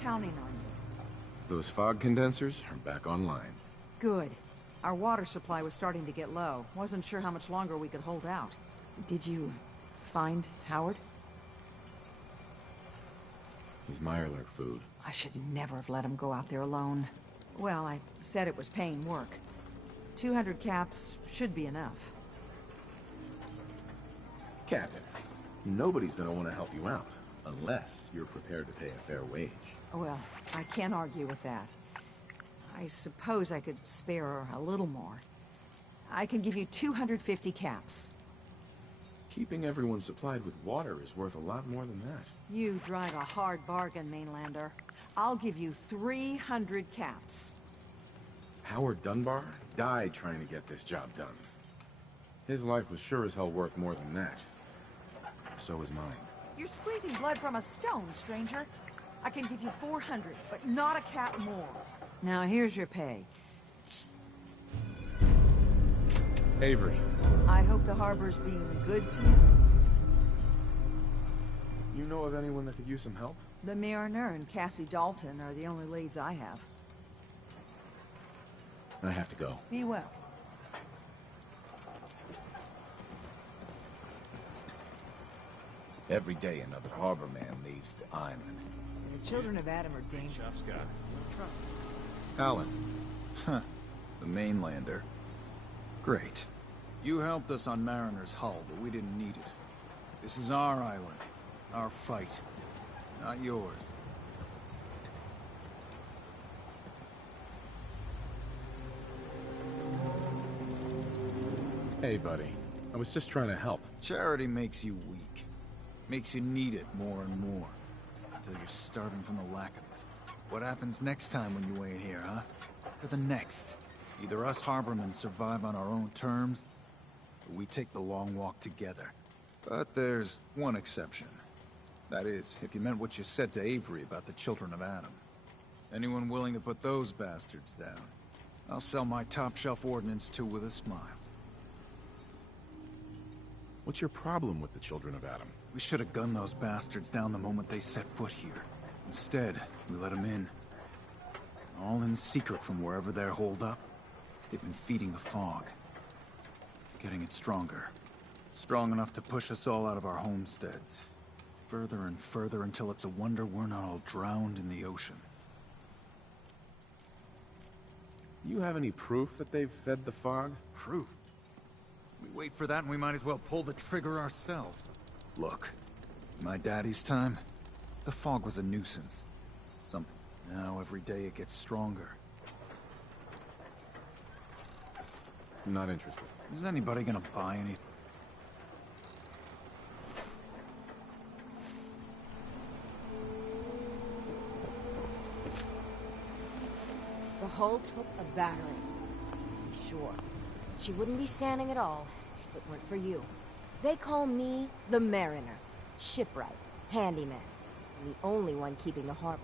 counting on you. Those fog condensers are back online. Good. Our water supply was starting to get low. Wasn't sure how much longer we could hold out. Did you find Howard? He's Mirelurk food. I should never have let him go out there alone. Well, I said it was paying work. 200 caps should be enough. Captain, nobody's gonna want to help you out, unless you're prepared to pay a fair wage. Well, I can't argue with that. I suppose I could spare a little more. I can give you 250 caps. Keeping everyone supplied with water is worth a lot more than that. You drive a hard bargain, Mainlander. I'll give you 300 caps. Howard Dunbar died trying to get this job done. His life was sure as hell worth more than that. So is mine. You're squeezing blood from a stone, stranger. I can give you 400, but not a cap more. Now here's your pay. Avery. I hope the harbor's being good to you. You know of anyone that could use some help? The Mariner and Cassie Dalton are the only leads I have. I have to go. Be well. Every day another harbor man leaves the island. The children of Adam are dangerous. Alan. Huh. The Mainlander. Great. You helped us on Mariner's hull, but we didn't need it. This is our island. Our fight. Not yours. Hey, buddy. I was just trying to help. Charity makes you weak. Makes you need it more and more. Until you're starving from the lack of it. What happens next time when you ain't here, huh? Or the next? Either us harbormen survive on our own terms, or we take the long walk together. But there's one exception. That is, if you meant what you said to Avery about the children of Adam. Anyone willing to put those bastards down, I'll sell my top-shelf ordnance to with a smile. What's your problem with the children of Adam? We should have gunned those bastards down the moment they set foot here. Instead, we let them in. All in secret from wherever they're holed up. They've been feeding the fog. Getting it stronger. Strong enough to push us all out of our homesteads. Further and further until it's a wonder we're not all drowned in the ocean. You have any proof that they've fed the fog? Proof? We wait for that and we might as well pull the trigger ourselves. Look, in my daddy's time, the fog was a nuisance. Something. Now every day it gets stronger. I'm not interested. Is anybody gonna buy anything? The hull took a battering, to be sure. She wouldn't be standing at all if it weren't for you. They call me the Mariner, shipwright, handyman, and the only one keeping the harbor.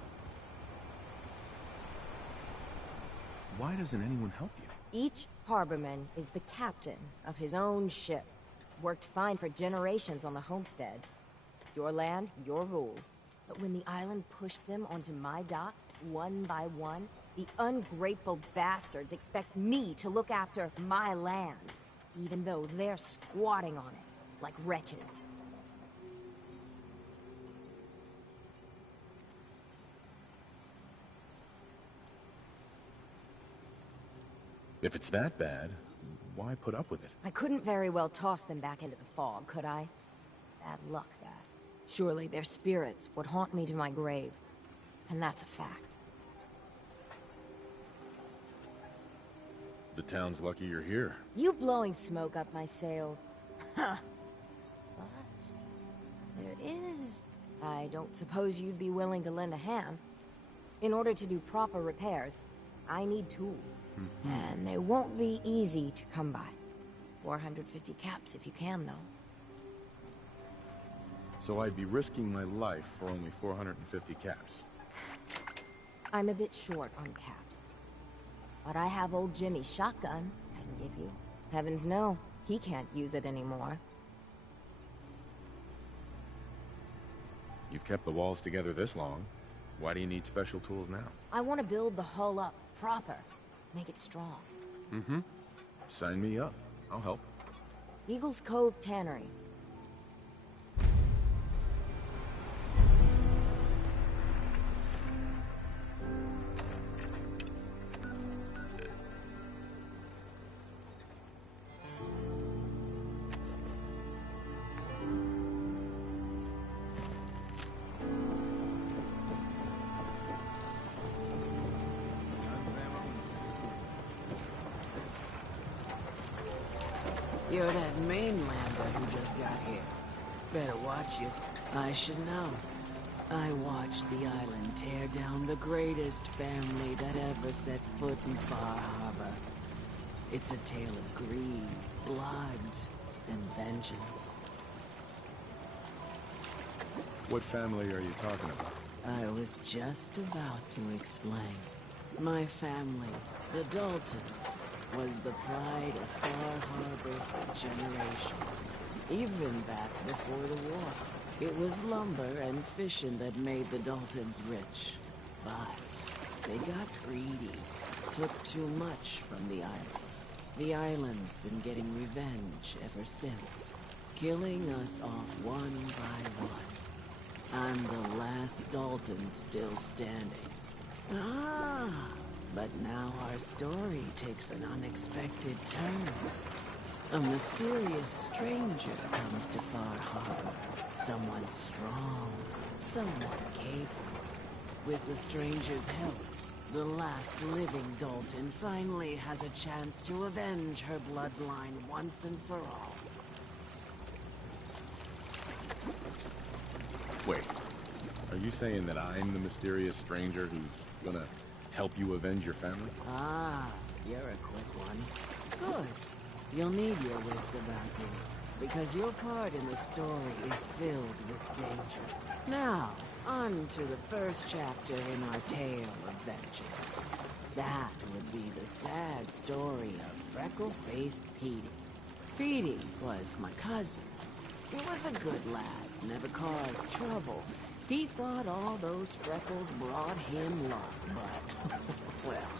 Why doesn't anyone help you? Each harborman is the captain of his own ship. Worked fine for generations on the homesteads. Your land, your rules. But when the island pushed them onto my dock, one by one, the ungrateful bastards expect me to look after my land, even though they're squatting on it, like wretches. If it's that bad, why put up with it? I couldn't very well toss them back into the fog, could I? Bad luck, that. Surely their spirits would haunt me to my grave. And that's a fact. The town's lucky you're here. You blowing smoke up my sails. Huh. But there is... I don't suppose you'd be willing to lend a hand. In order to do proper repairs, I need tools. And they won't be easy to come by. 450 caps if you can, though. So I'd be risking my life for only 450 caps. I'm a bit short on caps. But I have old Jimmy's shotgun I can give you. Heavens no, he can't use it anymore. You've kept the walls together this long. Why do you need special tools now? I want to build the hull up proper. Make it strong. Mm-hmm. Sign me up. I'll help. Eagles Cove Tannery. You're that mainlander who just got here. Better watch yours. I should know. I watched the island tear down the greatest family that ever set foot in Far Harbor. It's a tale of greed, blood, and vengeance. What family are you talking about? I was just about to explain. My family, the Daltons, was the pride of Far Harbor for generations. Even back before the war. It was lumber and fishing that made the Daltons rich. But they got greedy. Took too much from the island. The island's been getting revenge ever since. Killing us off one by one. I'm the last Dalton still standing. Ah, but now our story takes an unexpected turn. A mysterious stranger comes to Far Harbor. Someone strong, someone capable. With the stranger's help, the last living Dalton finally has a chance to avenge her bloodline once and for all. Wait, are you saying that I'm the mysterious stranger who's gonna help you avenge your family? Ah, you're a quick one. Good. You'll need your wits about you, because your part in the story is filled with danger. Now, on to the first chapter in our tale of vengeance. That would be the sad story of freckle-faced Petey. Petey was my cousin. He was a good lad, never caused trouble. He thought all those freckles brought him luck, but, well,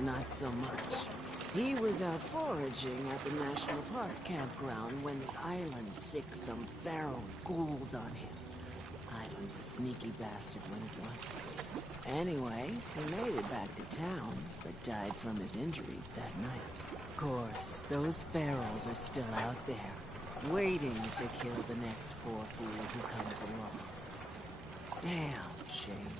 not so much. He was out foraging at the National Park campground when the island sicked some feral ghouls on him. Island's a sneaky bastard when it wants to be. Anyway, he made it back to town, but died from his injuries that night. Of course, those ferals are still out there, waiting to kill the next poor fool who comes along. Damn shame.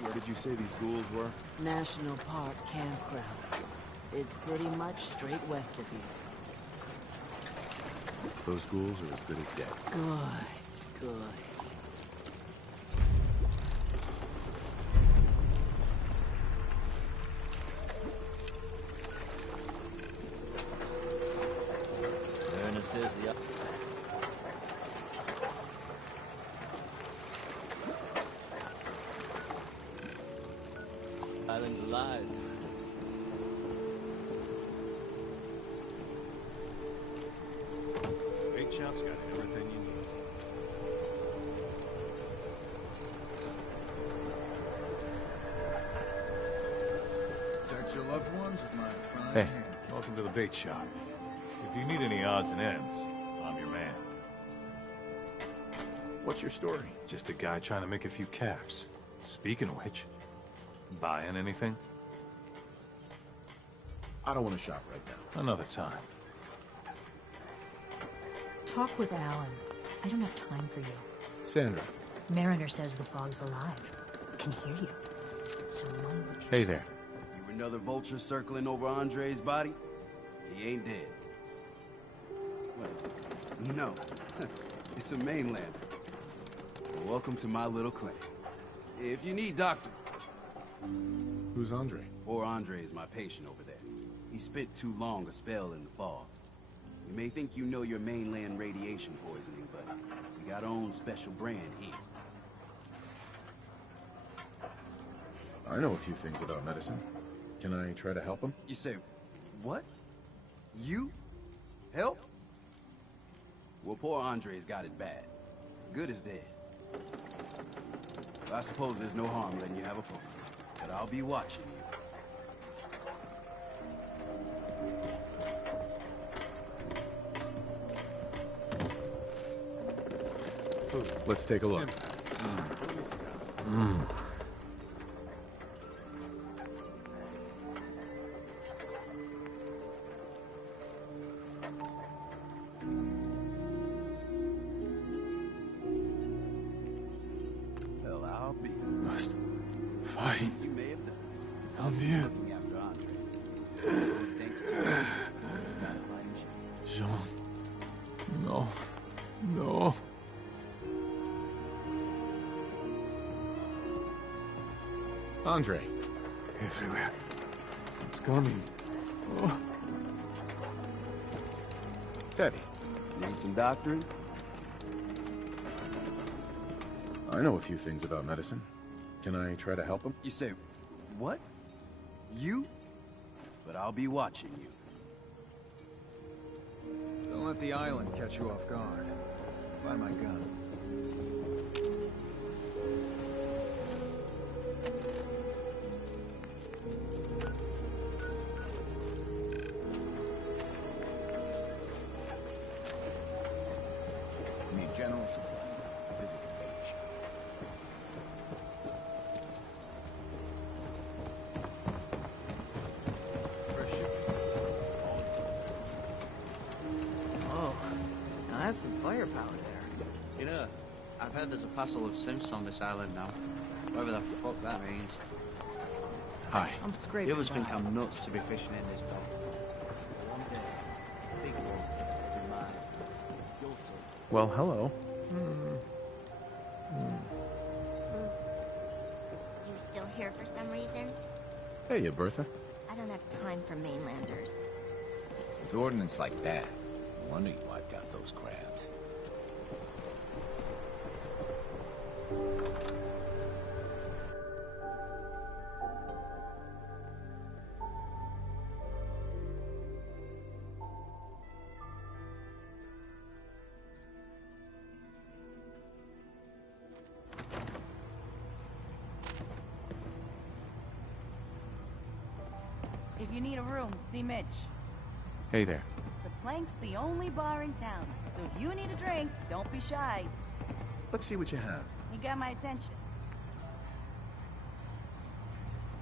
Where did you say these ghouls were? National Park campground. It's pretty much straight west of here. Those ghouls are as good as dead. Good, good. Ernest says the island's alive. Bait shop's got everything you need. Protect your loved ones with my frying Hey. hand. Welcome to the bait shop. If you need any odds and ends, I'm your man. What's your story? Just a guy trying to make a few caps. Speaking of which, buying anything? I don't want to shop right now. Another time. Talk with Alan. I don't have time for you. Sandra. Mariner says the fog's alive. Can hear you. So mind what you Hey say. there. You another vulture circling over Andre's body? He ain't dead. Wait, no. It's a mainlander. Well, welcome to my little clinic. If you need doctor... Who's Andre? Poor Andre is my patient over there. He spent too long a spell in the fog. You may think you know your mainland radiation poisoning, but we got our own special brand here. I know a few things about medicine. Can I try to help him? You say, what? You? Help? Well, poor Andre's got it bad. Good as dead. I suppose there's no harm letting you have a poke, but I'll be watching you. Let's take a look. Well, I'll be. Must fight. You may have done. Oh dear. Looking after Andre. Thanks to you, he's got a fighting chance. Jean. No. No. Andre. Everywhere. It's coming. Oh. Teddy. Need some doctoring? I know a few things about medicine. Can I try to help him? You say, what? You? But I'll be watching you. Don't let the island catch you off guard. Find my guns. Need general supplies. Visit the beach. Oh, now that's some firepower there. You know, I've heard there's a parcel of Simps on this island now. Whatever the fuck that means. Hi. I'm scraping. The others think I'm nuts to be fishing in this dock. One day, a big one will be mine. You'll see. Well, hello. You still here for some reason? Hey, Bertha. I don't have time for mainlanders. With ordnance like that, no wonder you wiped out those crabs. If you need a room, see Mitch. Hey there. The Plank's the only bar in town, so if you need a drink, don't be shy. Let's see what you have. You got my attention.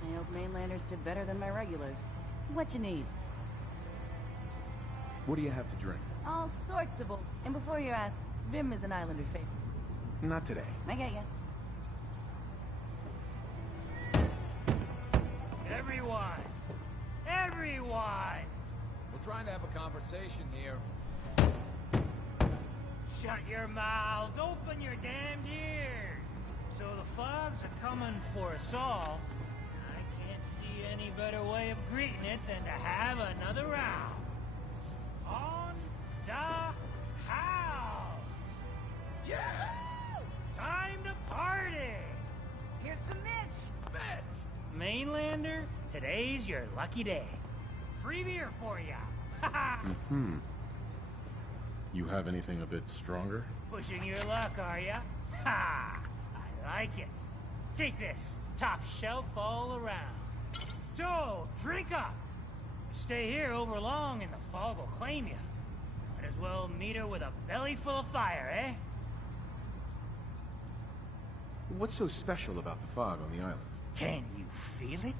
I hope mainlanders did better than my regulars. What you need? What do you have to drink? All sorts of old... And before you ask, Vim is an islander favorite. Not today. I get ya. Everyone! Everyone! We're trying to have a conversation here. Shut your mouths, open your damned ears! So the fogs are coming for us all. I can't see any better way of greeting it than to have another round. On the house! Yeah! Time to party! Here's some Mitch! Mitch! Mainlander, today's your lucky day. Free beer for ya! Ha ha! You have anything a bit stronger? Pushing your luck, are ya? Ha! I like it. Take this. Top shelf all around. So, drink up. Stay here over long and the fog will claim you. Might as well meet her with a belly full of fire, eh? What's so special about the fog on the island? Can you feel it?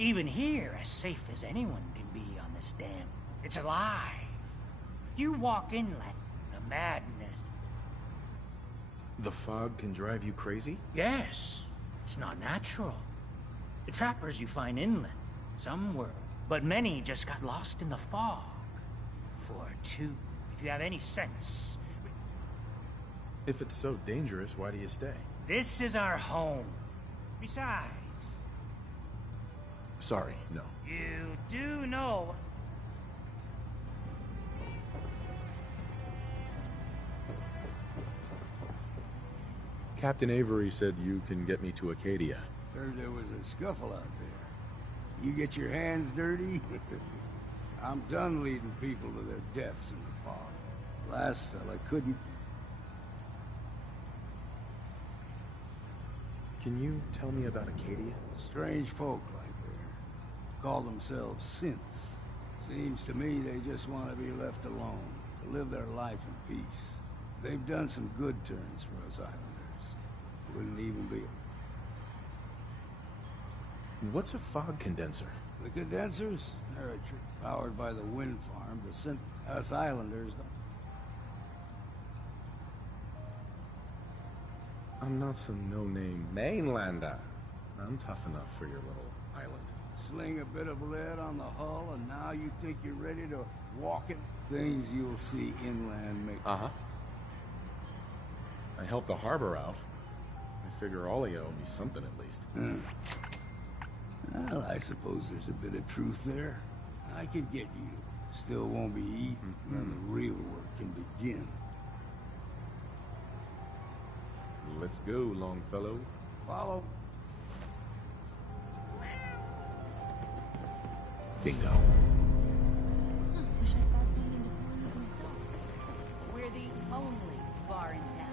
Even here, as safe as anyone can be on this dam. It's alive. You walk inland, the madness. The fog can drive you crazy? Yes, it's not natural. The trappers you find inland, some were, but many just got lost in the fog. For.u, if you have any sense. If it's so dangerous, why do you stay? This is our home. Besides, Sorry, no. you do know. Captain Avery said you can get me to Acadia. Heard there was a scuffle out there. You get your hands dirty? I'm done leading people to their deaths in the fog. Last fella couldn't... Can you tell me about Acadia? Strange folk like they call themselves synths. Seems to me they just want to be left alone, to live their life in peace. They've done some good turns for us islanders. Wouldn't even be... What's a fog condenser? The condensers? They're a trick powered by the wind farm. The synth... Us islanders... I'm not some no-name mainlander. I'm tough enough for your little island. Sling a bit of lead on the hull, and now you think you're ready to walk it? Things you'll see inland make... Uh-huh. I helped the harbor out. I figure all of you owe me something at least. Well, I suppose there's a bit of truth there. I could get you. Still won't be eaten, and the real work can begin. Let's go, Longfellow. Follow. Bingo. Wish I brought something to pour in myself. We're the only bar in town.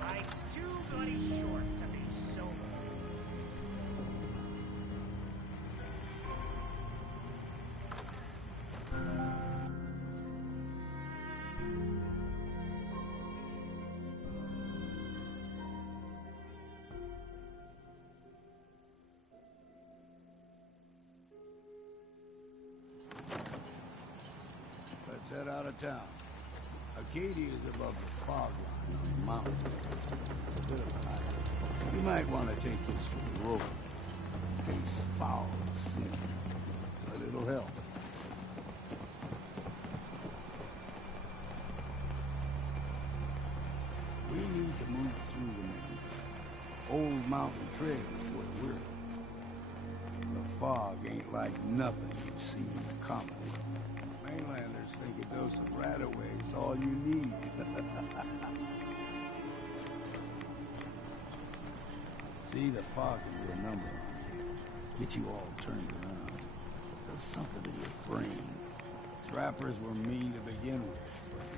Life's too bloody short to be sober. Let's head out of town. Acadia is above the fog line on the mountain. It's a bit of a hike. You might want to take this for the road. In case foul sin. But it'll help. We need to move through the main old mountain trail is where we're. The fog ain't like nothing you've seen in the Commonwealth. Mainlanders think a dose of Radaway is all you need. See, the fog can do a number on you. Get you all turned around. Does something to your brain. Trappers were mean to begin with, but now...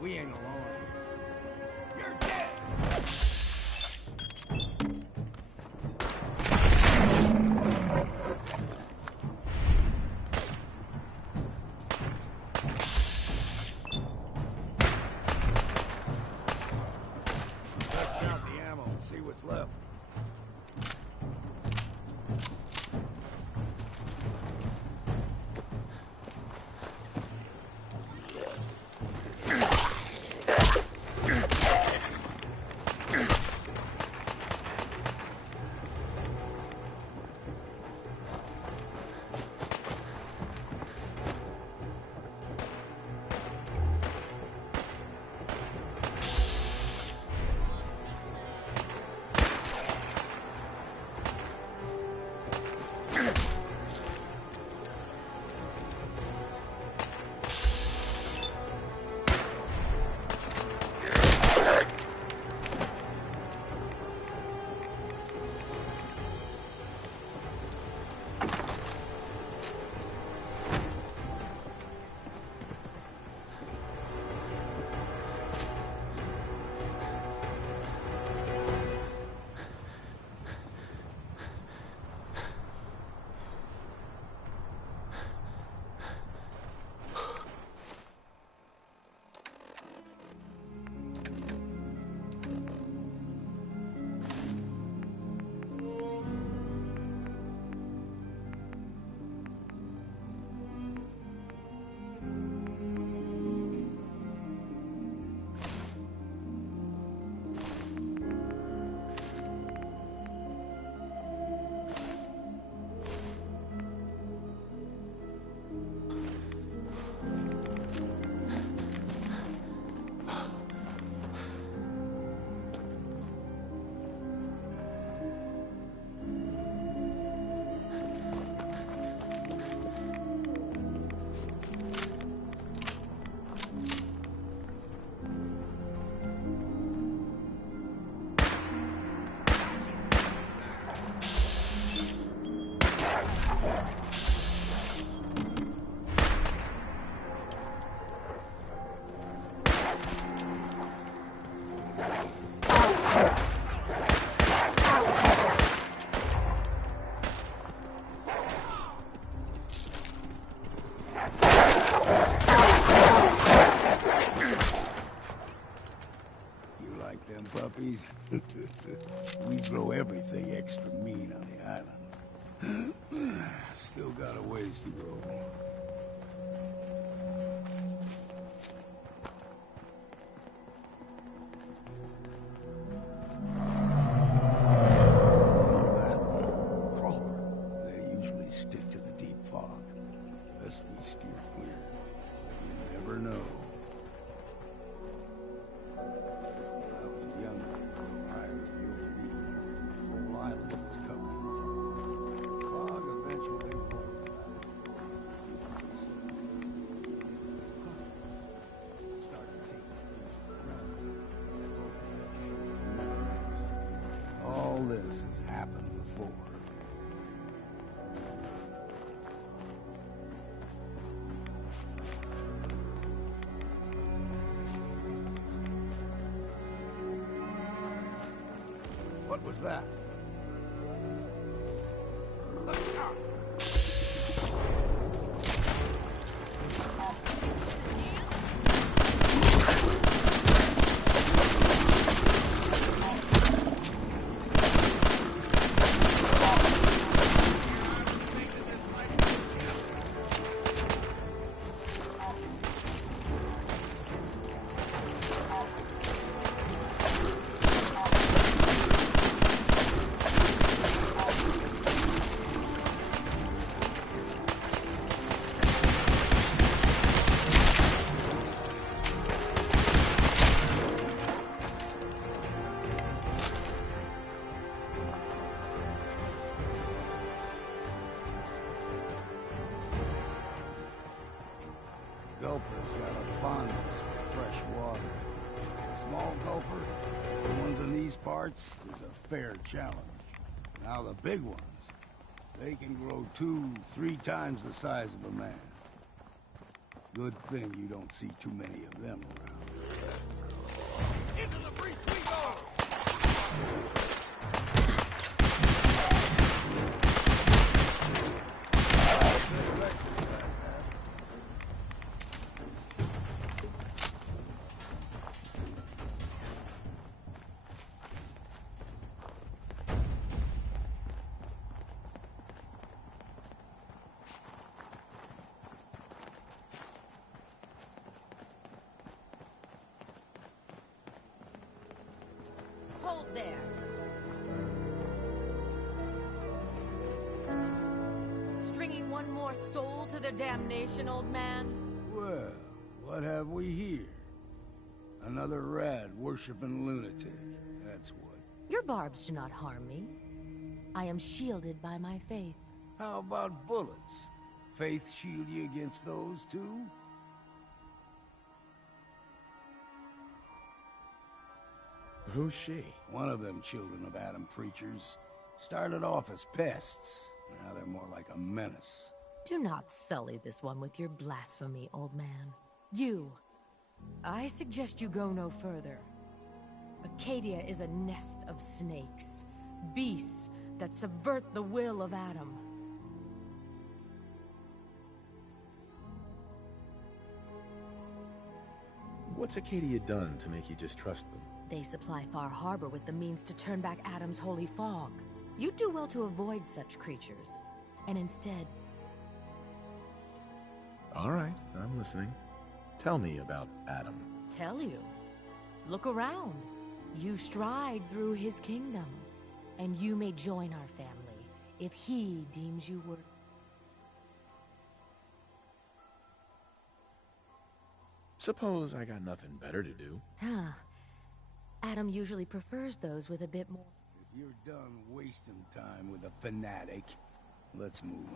We ain't alone here. You're dead! Let's count the ammo and see what's left. puppies. We grow everything extra mean on the island. Still got a ways to go. This has happened before. What was that? Gulper's got a fondness for fresh water. Small gulper, the ones in these parts, is a fair challenge. Now the big ones, they can grow 2-3 times the size of a man. Good thing you don't see too many of them around. Into the breach we go! Hold there. Stringing one more soul to their damnation, old man? Well, what have we here? Another rad-worshipping lunatic, that's what. Your barbs do not harm me. I am shielded by my faith. How about bullets? Faith shield you against those, too? Who's she? One of them children of Adam preachers. Started off as pests. Now they're more like a menace. Do not sully this one with your blasphemy, old man. You. I suggest you go no further. Acadia is a nest of snakes. Beasts that subvert the will of Adam. What's Acadia done to make you distrust them? They supply Far Harbor with the means to turn back Adam's holy fog. You'd do well to avoid such creatures. And instead... All right, I'm listening. Tell me about Adam. Tell you? Look around. You stride through his kingdom. And you may join our family if he deems you worthy. Suppose I got nothing better to do. Huh. Adam usually prefers those with a bit more... If you're done wasting time with a fanatic, let's move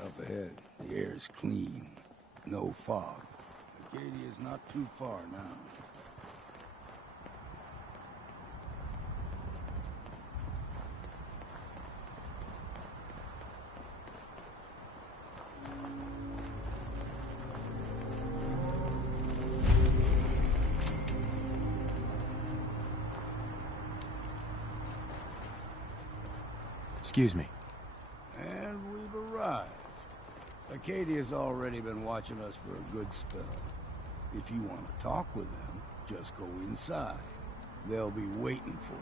on. Up ahead, the air's clean. No fog. Acadia's not too far now. Excuse me. And we've arrived. Acadia's already been watching us for a good spell. If you want to talk with them, just go inside. They'll be waiting for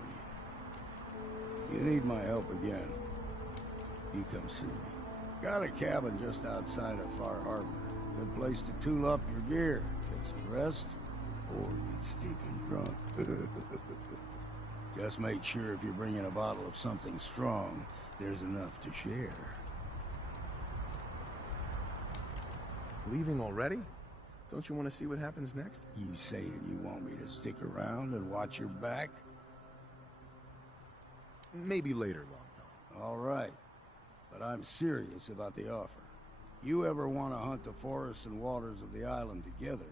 you. You need my help again, you come see me. Got a cabin just outside of Far Harbor. Good place to tool up your gear, get some rest, or get stinking drunk. Just make sure if you're bringing a bottle of something strong, there's enough to share. Leaving already? Don't you want to see what happens next? You saying you want me to stick around and watch your back? Maybe later, Longfellow. All right. But I'm serious about the offer. You ever want to hunt the forests and waters of the island together,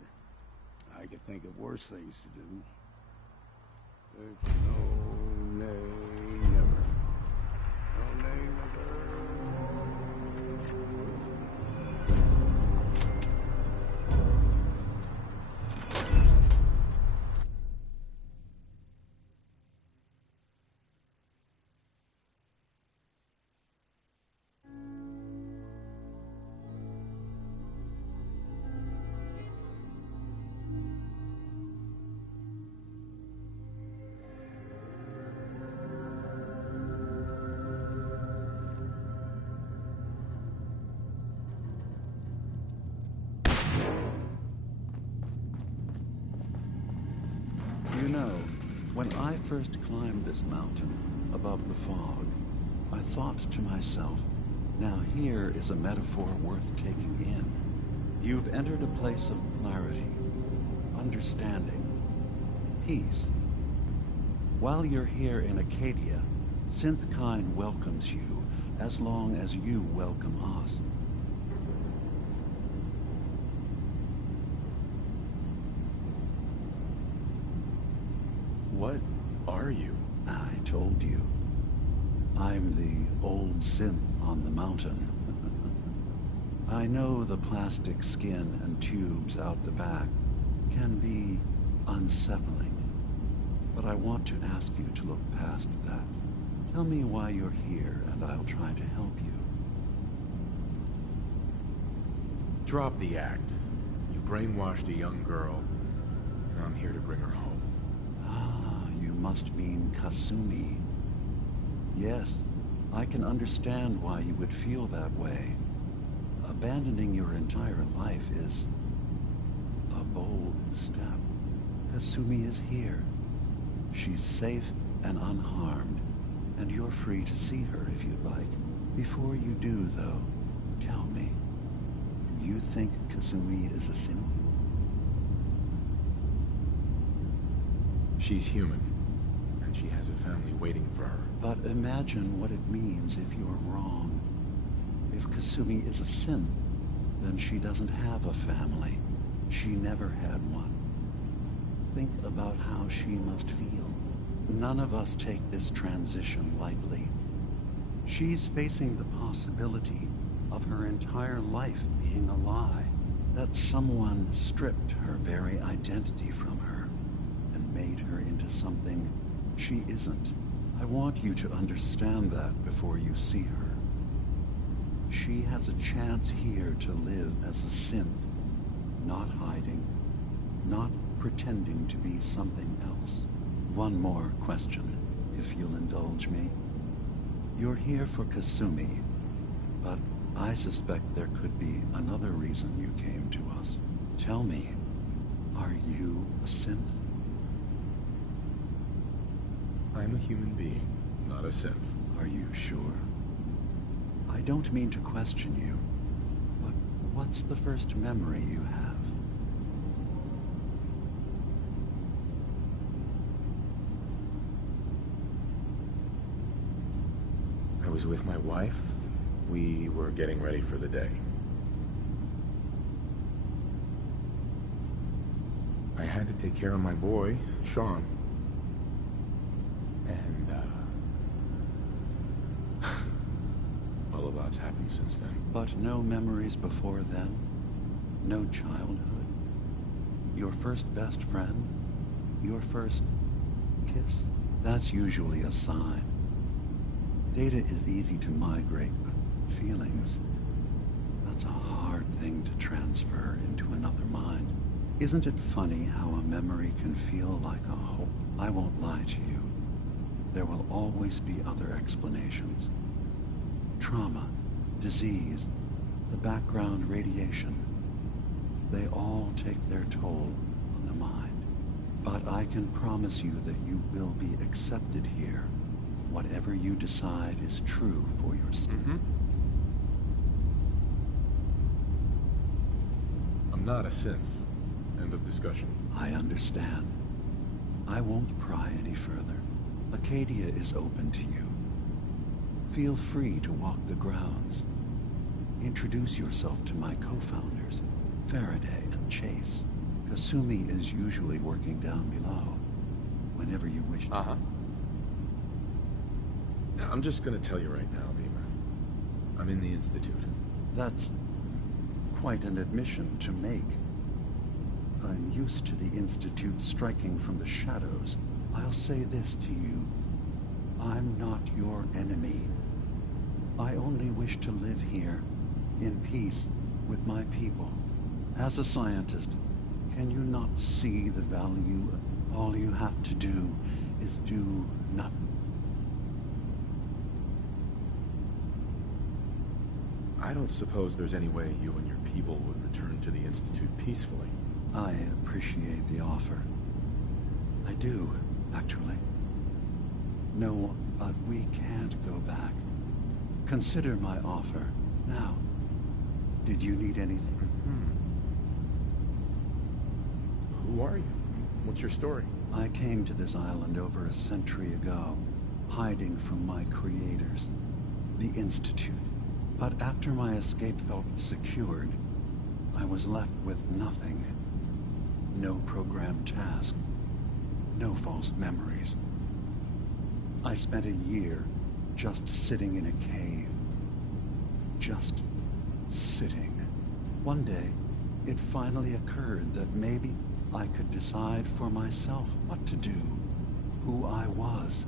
I could think of worse things to do. It's no nay, never. No nay, never. You know, when I first climbed this mountain above the fog, I thought to myself, now here is a metaphor worth taking in. You've entered a place of clarity, understanding, peace. While you're here in Acadia, Synthkind welcomes you as long as you welcome us. What are you? I told you. I'm the old synth on the mountain. I know the plastic skin and tubes out the back can be unsettling, but I want to ask you to look past that. Tell me why you're here, and I'll try to help you. Drop the act. You brainwashed a young girl, and I'm here to bring her home. You must mean Kasumi. Yes, I can understand why you would feel that way. Abandoning your entire life is a bold step. Kasumi is here. She's safe and unharmed, and you're free to see her if you'd like. Before you do, though, tell me, you think Kasumi is a synth? She's human, and she has a family waiting for her. But imagine what it means if you're wrong. If Kasumi is a synth, then she doesn't have a family. She never had one. Think about how she must feel. None of us take this transition lightly. She's facing the possibility of her entire life being a lie, that someone stripped her very identity from her and made her into something she isn't. I want you to understand that before you see her. She has a chance here to live as a synth, not hiding, not pretending to be something else. One more question, if you'll indulge me. You're here for Kasumi, but I suspect there could be another reason you came to us. Tell me, are you a synth? I'm a human being, not a synth. Are you sure? I don't mean to question you, but what's the first memory you have? I was with my wife. We were getting ready for the day. I had to take care of my boy, Sean. And, well, a lot's happened since then. But no memories before then? No childhood? Your first best friend? Your first kiss? That's usually a sign. Data is easy to migrate, but feelings, that's a hard thing to transfer into another mind. Isn't it funny how a memory can feel like a hope? I won't lie to you. There will always be other explanations. Trauma, disease, the background radiation. They all take their toll on the mind. But I can promise you that you will be accepted here. Whatever you decide is true for yourself. I'm not a synth. End of discussion. I understand. I won't pry any further. Acadia is open to you. Feel free to walk the grounds. Introduce yourself to my co-founders, Faraday and Chase. Kasumi is usually working down below, whenever you wish. I'm just gonna tell you right now, Lima. I'm in the Institute. That's quite an admission to make. I'm used to the Institute striking from the shadows. I'll say this to you. I'm not your enemy. I only wish to live here, in peace, with my people. As a scientist, can you not see the value of all you have to do is do nothing? I don't suppose there's any way you and your people would return to the Institute peacefully. I appreciate the offer. I do, actually. No, but we can't go back. Consider my offer now. Did you need anything? Who are you? What's your story? I came to this island over a century ago, hiding from my creators, the Institute. But after my escape felt secured, I was left with nothing. No programmed task. No false memories. I spent a year just sitting in a cave. Just sitting. One day, it finally occurred that maybe I could decide for myself what to do, who I was.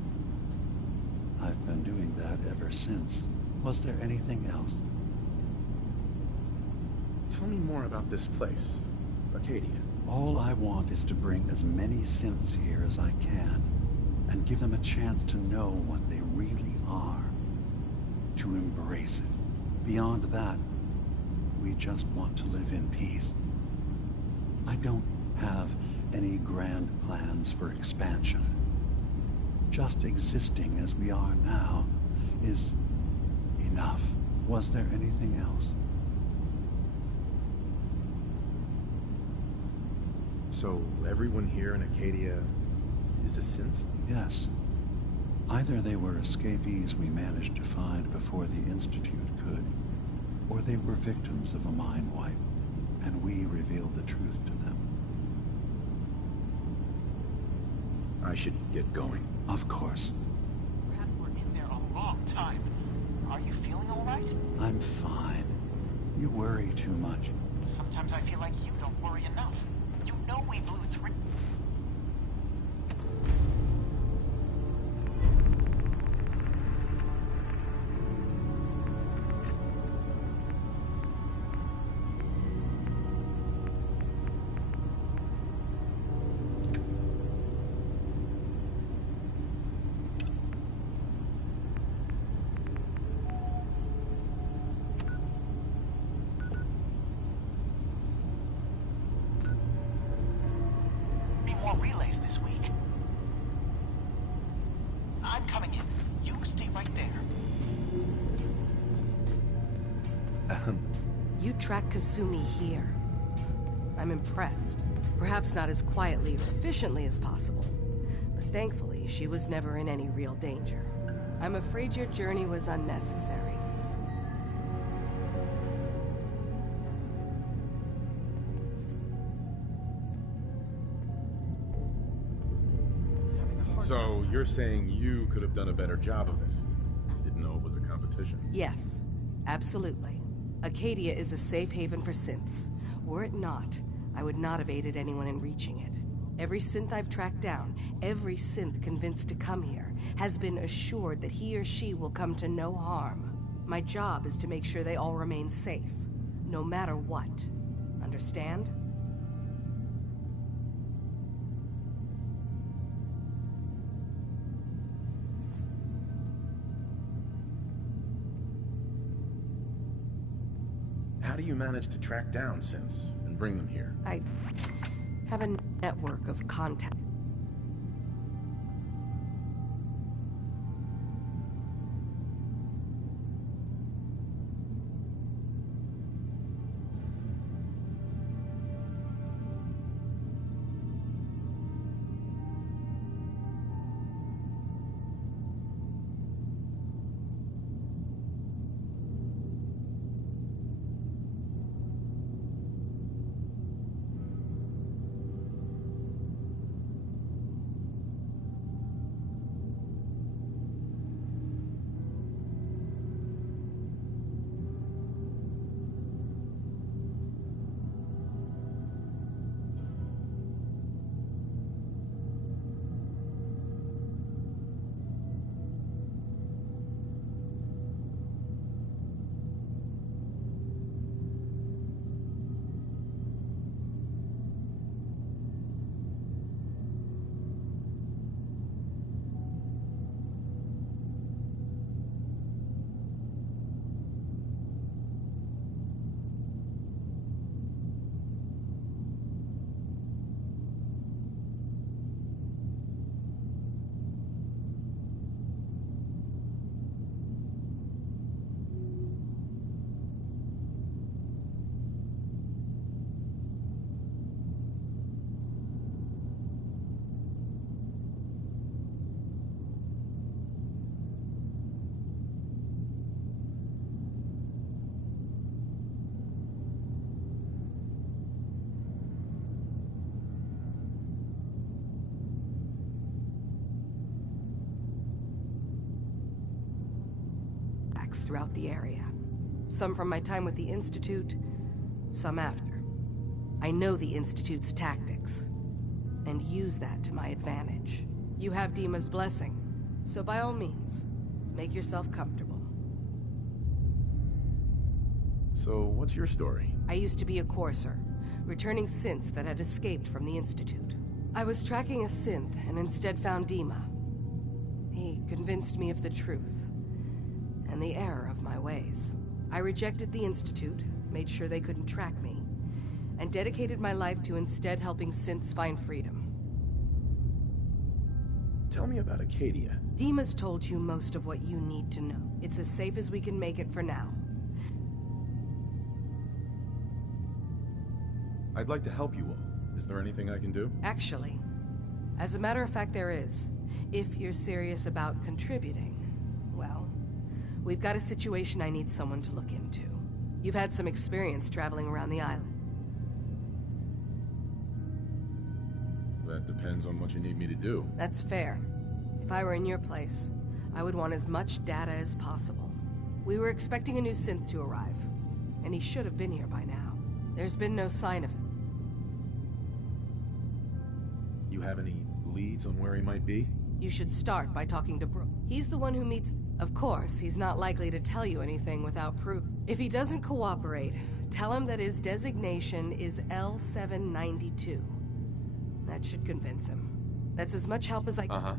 I've been doing that ever since. Was there anything else? Tell me more about this place, Acadia. All I want is to bring as many synths here as I can, and give them a chance to know what they really are. To embrace it. Beyond that, we just want to live in peace. I don't have any grand plans for expansion. Just existing as we are now is enough. Was there anything else? So, everyone here in Acadia is a synth? Yes. Either they were escapees we managed to find before the Institute could, or they were victims of a mind wipe, and we revealed the truth to them. I should get going. Of course. We're in there a long time. Are you feeling all right? I'm fine. You worry too much. Sometimes I feel like you don't worry enough. You know we blew through. More relays this week. I'm coming in. You stay right there. You track Kasumi here. I'm impressed. Perhaps not as quietly or efficiently as possible, but thankfully she was never in any real danger. I'm afraid your journey was unnecessary. So, you're saying you could have done a better job of it? Didn't know it was a competition? Yes, absolutely. Acadia is a safe haven for synths. Were it not, I would not have aided anyone in reaching it. Every synth I've tracked down, every synth convinced to come here, has been assured that he or she will come to no harm. My job is to make sure they all remain safe, no matter what. Understand? how do you manage to track down synths and bring them here? I have a network of contacts. Throughout the area. Some from my time with the Institute, some after. I know the Institute's tactics, and use that to my advantage. You have Dima's blessing, so by all means, make yourself comfortable. So, what's your story? I used to be a courser, returning synths that had escaped from the Institute. I was tracking a synth and instead found Dima. He convinced me of the truth and the error of my ways. I rejected the Institute, made sure they couldn't track me, and dedicated my life to instead helping synths find freedom. Tell me about Acadia. Dima's told you most of what you need to know. It's as safe as we can make it for now. I'd like to help you all. Is there anything I can do? Actually, as a matter of fact, there is. If you're serious about contributing, well, we've got a situation I need someone to look into. You've had some experience traveling around the island. That depends on what you need me to do. That's fair. If I were in your place, I would want as much data as possible. We were expecting a new synth to arrive, and he should have been here by now. There's been no sign of him. You have any leads on where he might be? You should start by talking to Brooke. He's the one who meets... Of course, he's not likely to tell you anything without proof. If he doesn't cooperate, tell him that his designation is L792. That should convince him. That's as much help as I... Uh-huh.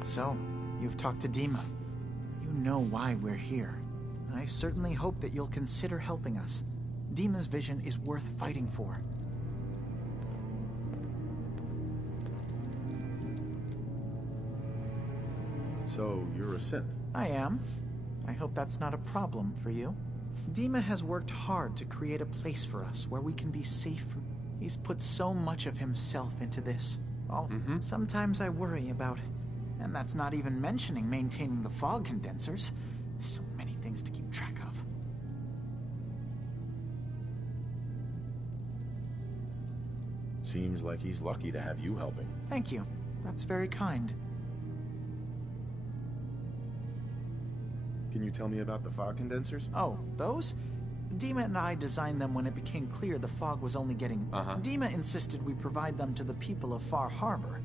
So, you've talked to Dima. You know why we're here. I certainly hope that you'll consider helping us. Dima's vision is worth fighting for. So, you're a synth? I am. I hope that's not a problem for you. Dima has worked hard to create a place for us where we can be safe from... He's put so much of himself into this. Sometimes I worry about... And that's not even mentioning maintaining the fog condensers. So many things to keep track of. Seems like he's lucky to have you helping. Thank you. That's very kind. Can you tell me about the fog condensers? Oh, those? Dima and I designed them when it became clear the fog was only getting... Dima insisted we provide them to the people of Far Harbor.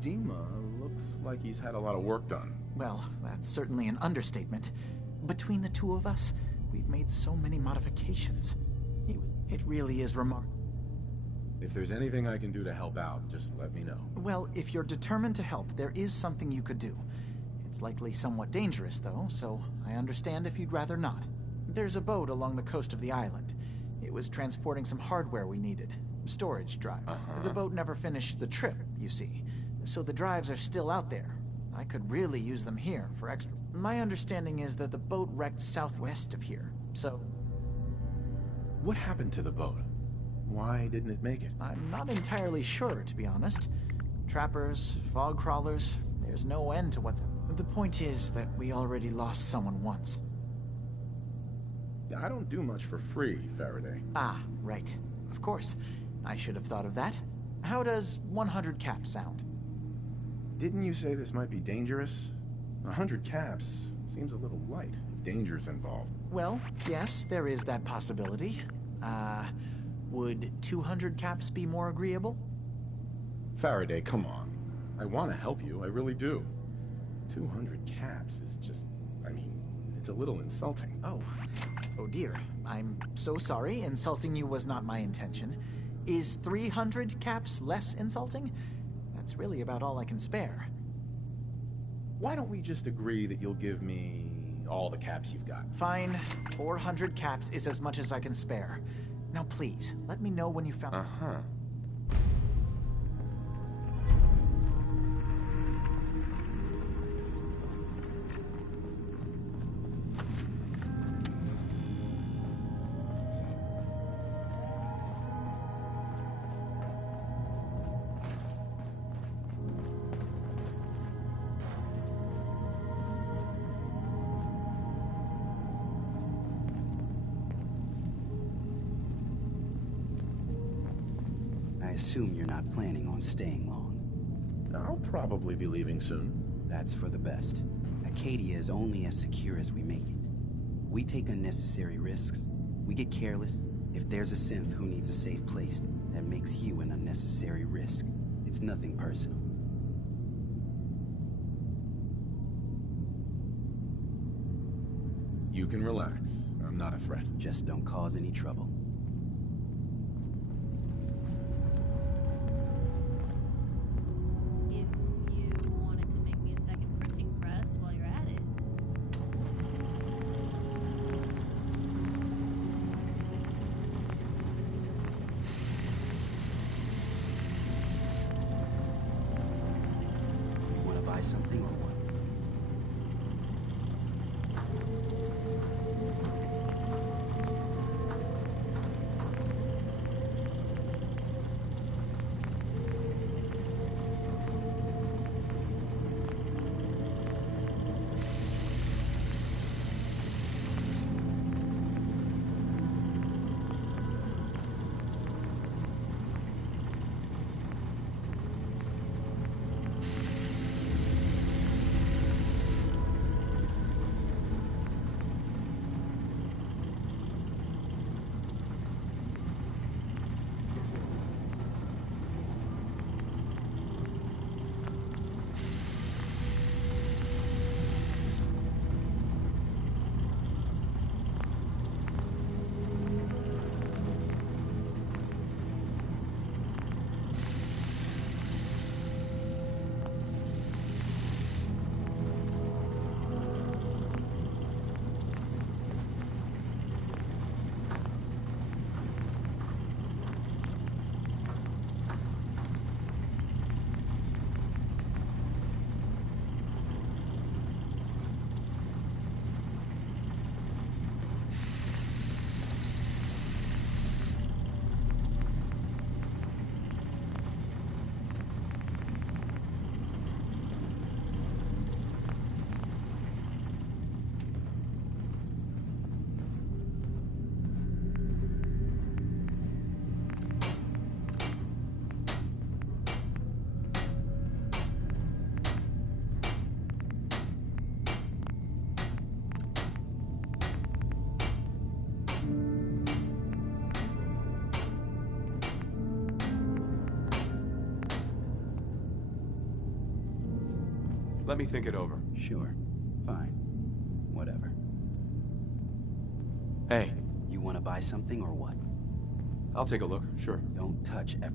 Dima looks like he's had a lot of work done. Well, that's certainly an understatement. Between the two of us, we've made so many modifications. It really is remarkable. If there's anything I can do to help out, just let me know. Well, if you're determined to help, there is something you could do. It's likely somewhat dangerous, though, so I understand if you'd rather not. There's a boat along the coast of the island. It was transporting some hardware we needed. Storage drive. The boat never finished the trip, you see. So the drives are still out there. I could really use them here for extra... My understanding is that the boat wrecked southwest of here, so... What happened to the boat? Why didn't it make it? I'm not entirely sure, to be honest. Trappers, fog crawlers, there's no end to what's... The point is that we already lost someone once. Yeah, I don't do much for free, Faraday. Ah, right. Of course. I should have thought of that. How does 100 caps sound? Didn't you say this might be dangerous? 100 caps seems a little light if danger's involved. Well, yes, there is that possibility. Would 200 caps be more agreeable? Faraday, come on. I want to help you, I really do. 200 caps is just... I mean, it's a little insulting. Oh dear. I'm so sorry. Insulting you was not my intention. Is 300 caps less insulting? That's really about all I can spare. Why don't we just agree that you'll give me all the caps you've got? Fine. 400 caps is as much as I can spare. Now please, let me know when you found... I assume you're not planning on staying long. I'll probably be leaving soon. That's for the best. Acadia is only as secure as we make it. We take unnecessary risks. We get careless. If there's a synth who needs a safe place, that makes you an unnecessary risk. It's nothing personal. You can relax. I'm not a threat. Just don't cause any trouble. Something or what? Let me think it over. Sure. Fine. Whatever. Hey. You want to buy something or what? I'll take a look, sure. Don't touch ever.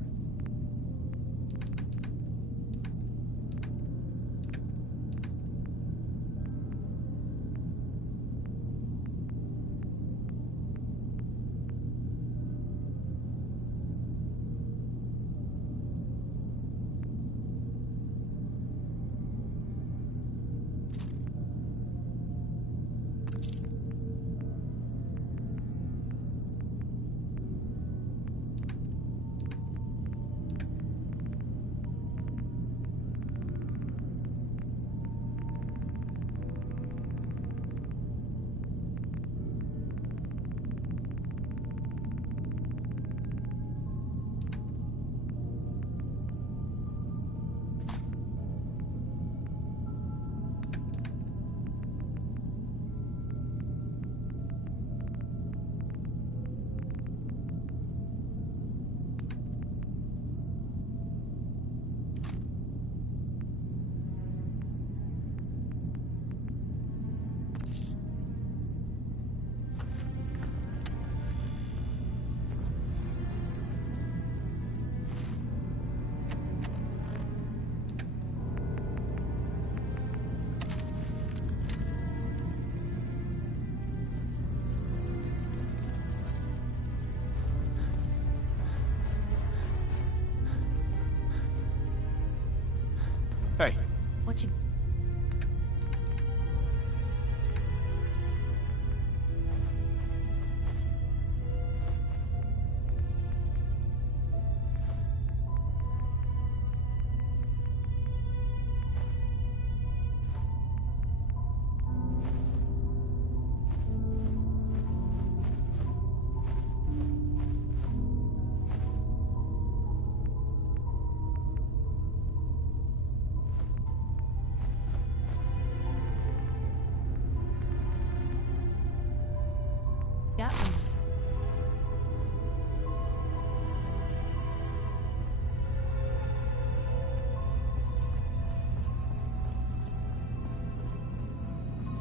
Hey. What you... got me.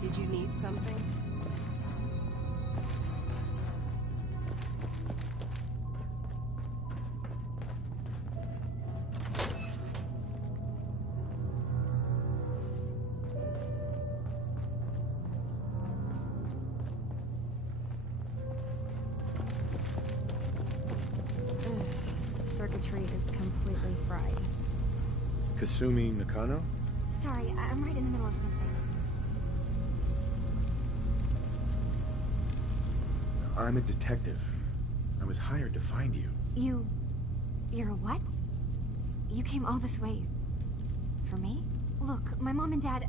Did you need something? Circuitry is completely fried. Kasumi Nakano? Sorry, I'm right in the middle of something. I'm a detective. I was hired to find you. You're a what? You came all this way... for me? Look, my mom and dad...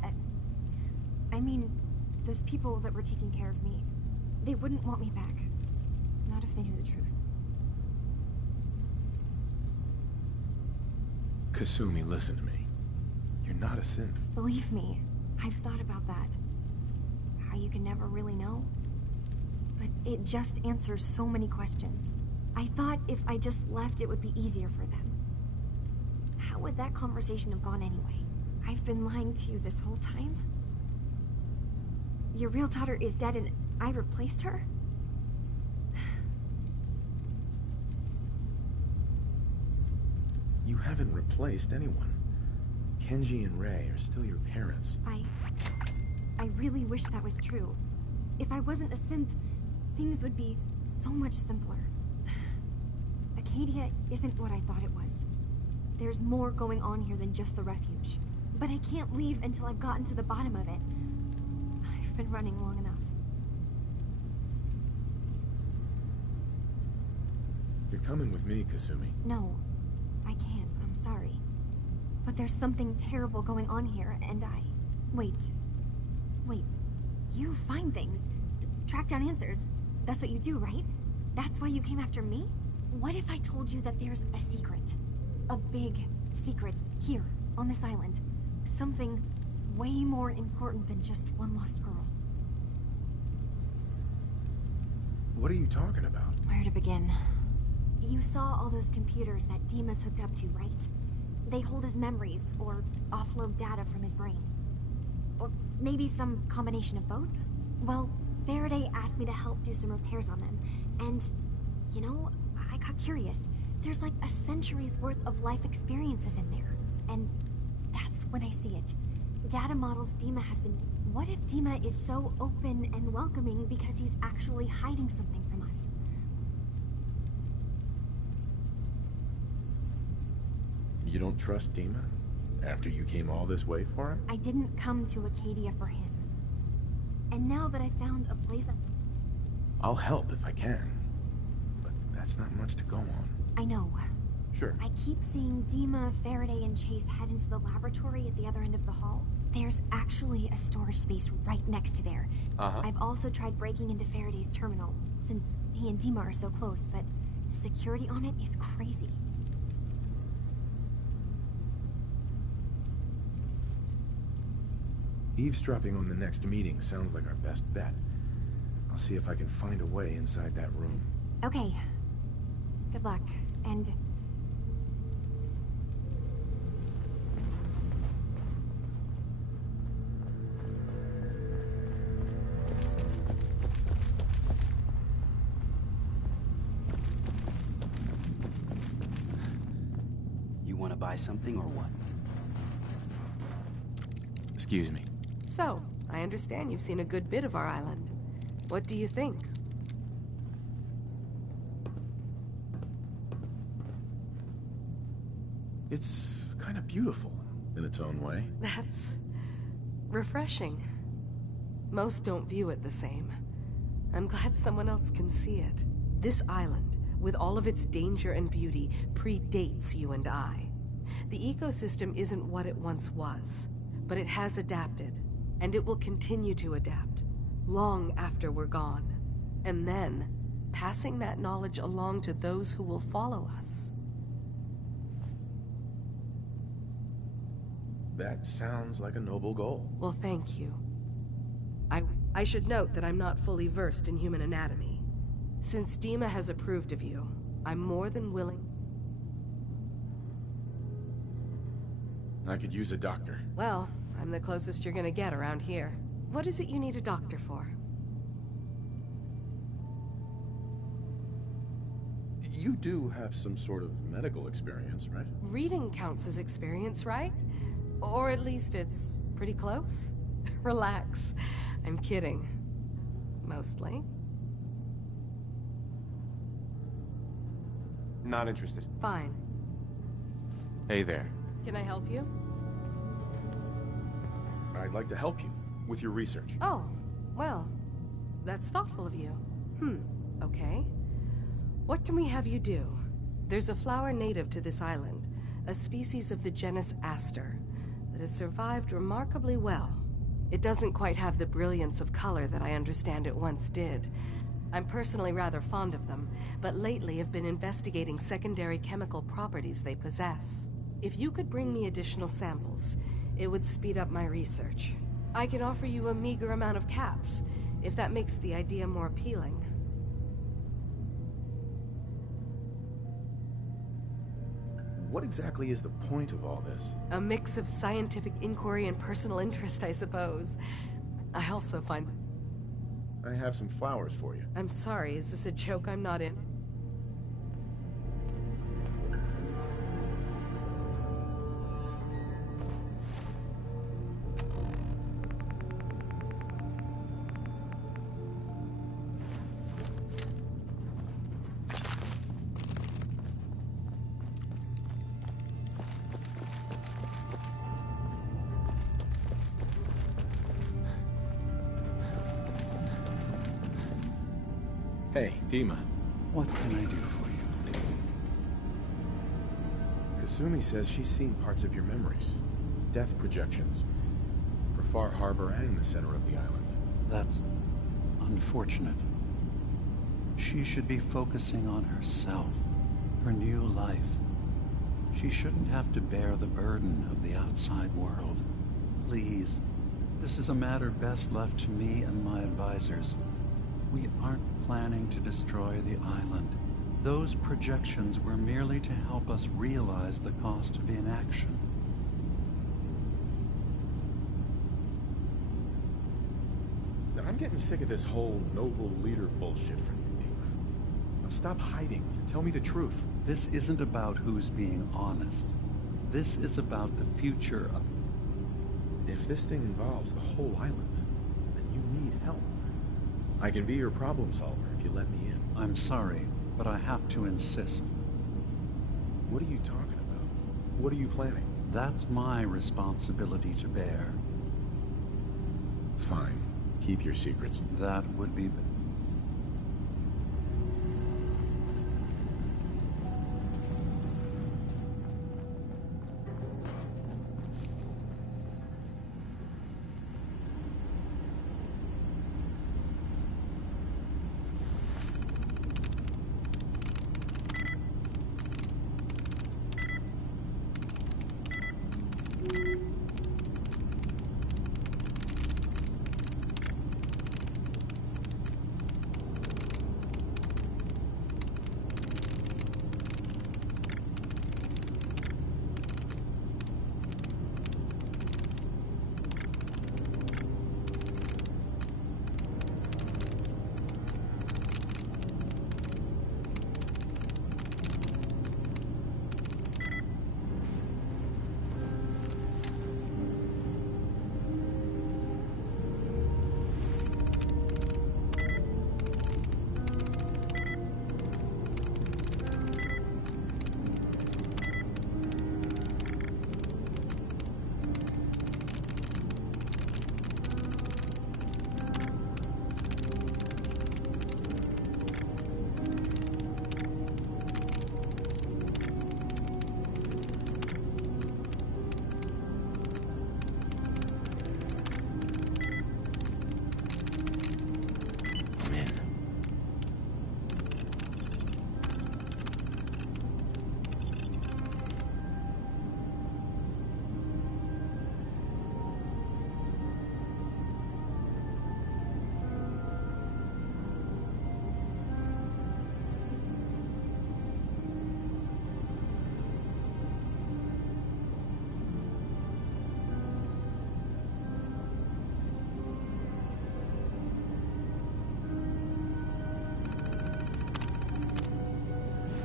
I mean, those people that were taking care of me, they wouldn't want me back. Not if they knew the truth. Kasumi, listen to me. You're not a synth. Believe me, I've thought about that. How you can never really know. But it just answers so many questions. I thought if I just left, it would be easier for them. How would that conversation have gone anyway? I've been lying to you this whole time? Your real daughter is dead and I replaced her? You haven't replaced anyone. Kenji and Rei are still your parents. I really wish that was true. If I wasn't a synth, things would be so much simpler. Acadia isn't what I thought it was. There's more going on here than just the refuge. But I can't leave until I've gotten to the bottom of it. I've been running long enough. You're coming with me, Kasumi. No, I can't. I'm sorry. But there's something terrible going on here, and I... Wait. You find things. Track down answers. That's what you do, right? That's why you came after me? What if I told you that there's a secret? A big secret here, on this island. Something way more important than just one lost girl. What are you talking about? Where to begin? You saw all those computers that Dima's hooked up to, right? They hold his memories, or offload data from his brain. Or maybe some combination of both? Well, Faraday asked me to help do some repairs on them, and, you know, I got curious. There's like a century's worth of life experiences in there. And that's when I see it. Data models Dima has been... What if Dima is so open and welcoming because he's actually hiding something from us? You don't trust Dima? After you came all this way for him? I didn't come to Acadia for him. And now that I found a place... I'll help if I can. But that's not much to go on. I know. Sure. I keep seeing Dima, Faraday, and Chase head into the laboratory at the other end of the hall. There's actually a storage space right next to there. I've also tried breaking into Faraday's terminal, since he and Dima are so close, but the security on it is crazy. Eavesdropping on the next meeting sounds like our best bet. I'll see if I can find a way inside that room. Okay. Good luck, and... You want to buy something or what? Excuse me. So, I understand you've seen a good bit of our island. What do you think? It's kind of beautiful in its own way. That's refreshing. Most don't view it the same. I'm glad someone else can see it. This island, with all of its danger and beauty, predates you and I. The ecosystem isn't what it once was, but it has adapted, and it will continue to adapt, long after we're gone. And then, passing that knowledge along to those who will follow us. That sounds like a noble goal. Well, thank you. I should note that I'm not fully versed in human anatomy. Since Dima has approved of you, I'm more than willing... I could use a doctor. Well, I'm the closest you're gonna get around here. What is it you need a doctor for? You do have some sort of medical experience, right? Reading counts as experience, right? Or at least it's pretty close. Relax. I'm kidding. Mostly. Not interested. Fine. Hey there. Can I help you? I'd like to help you with your research. Oh, well, that's thoughtful of you. Okay. What can we have you do? There's a flower native to this island, a species of the genus Aster, that has survived remarkably well. It doesn't quite have the brilliance of color that I understand it once did. I'm personally rather fond of them, but lately have been investigating secondary chemical properties they possess. If you could bring me additional samples, it would speed up my research. I can offer you a meager amount of caps, if that makes the idea more appealing. What exactly is the point of all this? A mix of scientific inquiry and personal interest, I suppose. I also find... I have some flowers for you. I'm sorry, is this a joke I'm not in? Hey, Dima. What can I do for you? Kasumi says she's seen parts of your memories. Death projections. For Far Harbor and the center of the island. That's unfortunate. She should be focusing on herself, her new life. She shouldn't have to bear the burden of the outside world. Please, this is a matter best left to me and my advisors. We aren't planning to destroy the island. Those projections were merely to help us realize the cost of inaction. I'm getting sick of this whole noble leader bullshit from you, Dima. stop hiding and tell me the truth. This isn't about who's being honest. This is about the future of... If this thing involves the whole island, then you need help. I can be your problem solver if you let me in. I'm sorry, but I have to insist. What are you talking about? What are you planning? That's my responsibility to bear. Fine. Keep your secrets. That would be...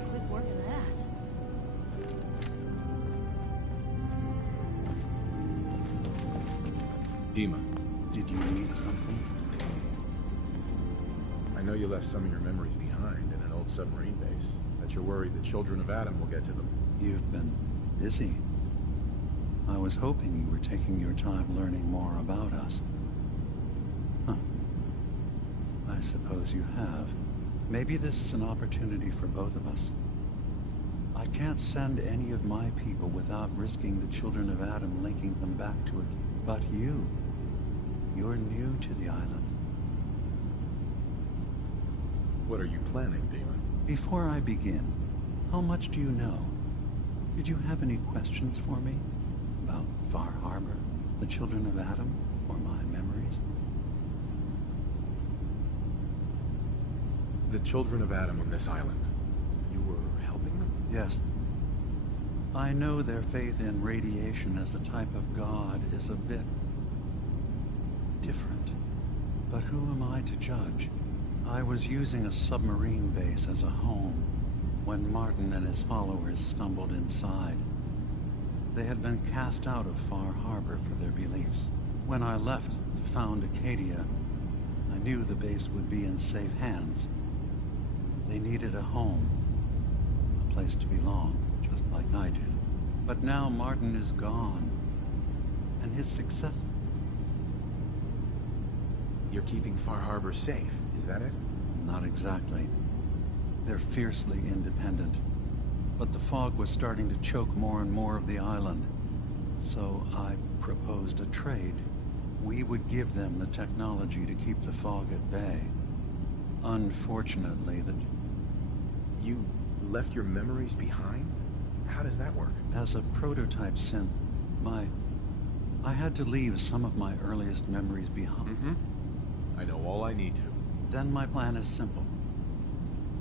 Quick work of that. Dima, Did you need something? I know you left some of your memories behind in an old submarine base. That you're worried the children of Adam will get to them. You've been busy. I was hoping you were taking your time learning more about us. Huh. I suppose you have. Maybe this is an opportunity for both of us. I can't send any of my people without risking the children of Adam linking them back to it. But you're new to the island. What are you planning, Dima? Before I begin, how much do you know? Did you have any questions for me? About Far Harbor, the children of Adam, or my memories? The children of Adam on this island. You were helping them? Yes. I know their faith in radiation as a type of god is a bit different. But who am I to judge? I was using a submarine base as a home when Martin and his followers stumbled inside. They had been cast out of Far Harbor for their beliefs. When I left to found Acadia, I knew the base would be in safe hands. They needed a home, a place to belong, just like I did. But now Martin is gone, and his successor... You're keeping Far Harbor safe, is that it? Not exactly. They're fiercely independent. But the fog was starting to choke more and more of the island. So I proposed a trade. We would give them the technology to keep the fog at bay. Unfortunately, You left your memories behind? How does that work? As a prototype synth, I had to leave some of my earliest memories behind. I know all I need to. Then my plan is simple.